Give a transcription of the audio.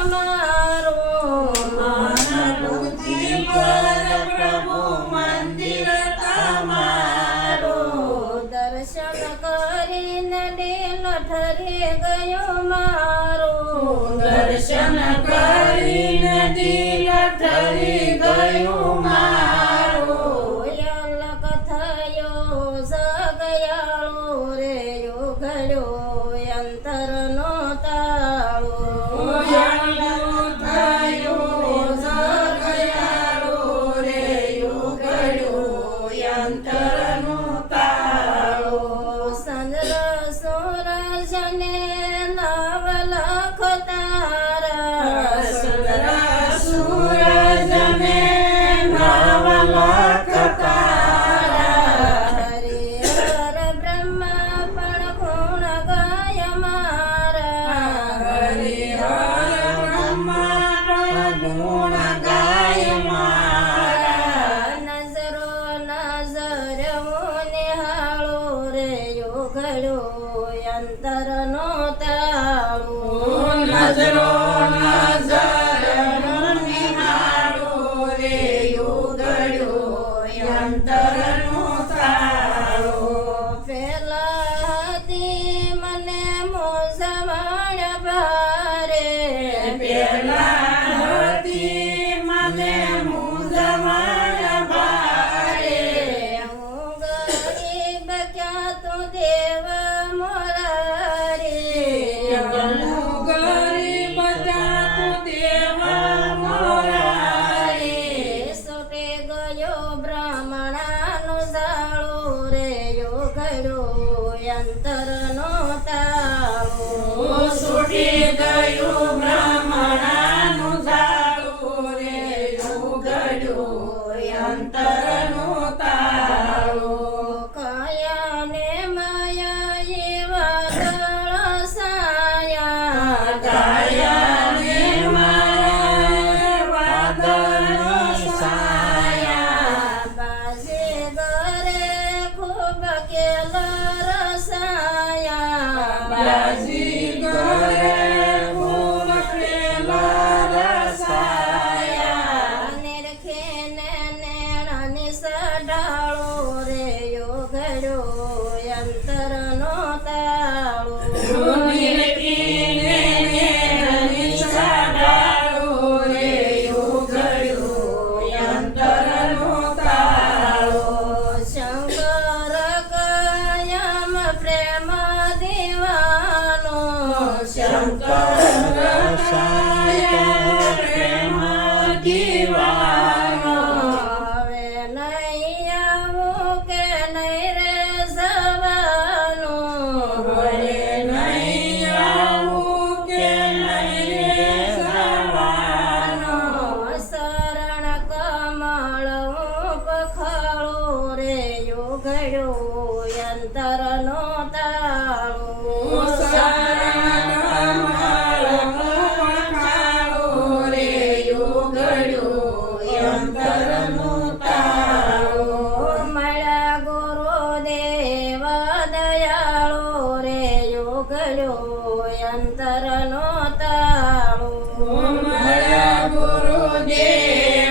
તમારું અનુભૂતિ પર પ્રભુ મંદિર તમારું દર્શન કરીને દિલ ઠરી ગયું મારું દર્શન કરીને દિલ ઠરી ગયું મારું અલગ થયો સગયાળો રે યુગડ્યો અંતરનો તાળો ઉજાણું થયું સગયાળો રે યુગડ્યું અંતરનું તાળું ચંદ્ર સૂરજને નવ લખ તારા સુંદર સૂરજને નવ લખ તારા હરિહર બ્રહ્મ પણ ગુણ ગાય મારા હરિહર બ્રહ્મા ગુણ ગાય મારા નજરો નજર નિહાળો રે યુગડ્યો અંતરનો તાળો નજરો નજર નિહાળો રે યુગડ્યો અંતરનું તાળું પેલા હતી મને મોસવણ ભારે પેલા હતી મને મૂંઝવણ ભારે હું ગરીબ ક્યાં તું દેવ મોરારી હું ગરીબ જાતું દેવ મોરારી સોટે ગયો બ્રાહ્મણાનું ઝાડું રે યુગડ્યો અંતરનો તાળો છૂટી ગયું બ્રહ્મણાનું ઝાડું રે ઉઘડ્યું અંતરનું તાળું કાયાને માયા એવા દળ સાયા કાયાને માયા વાદળ સાયા બાજે ગરે ખૂબ કેલા રસાયા બાજી ગરે ફૂલ ખેલા રસાયા નિરખે ને નેણાની સડાળો રે યુગડ્યો અંતરનો તાળો નિરખીને નેરની સાડાળું રે ઉઘડ્યું અંતરનું તાળું શંકર કાયમ પ્રેમ દીવાનો શંકર સાયા પ્રેમ દીવાનો હવે નહીં આવું કે નહીં રે જવાનું હવે નહીં આવું કે નહીં રે જવાનું શરણ કમળ પખાળો રે યુગડ્યો અંતરનો તાળો શરણ કમળ પખાળો રે યુગડ્યું અંતરનું તાળું મળ્યા ગુરુદેવ દયાળો રે યુગડ્યો અંતરનો તાળો મળ્યા ગુરુદેવ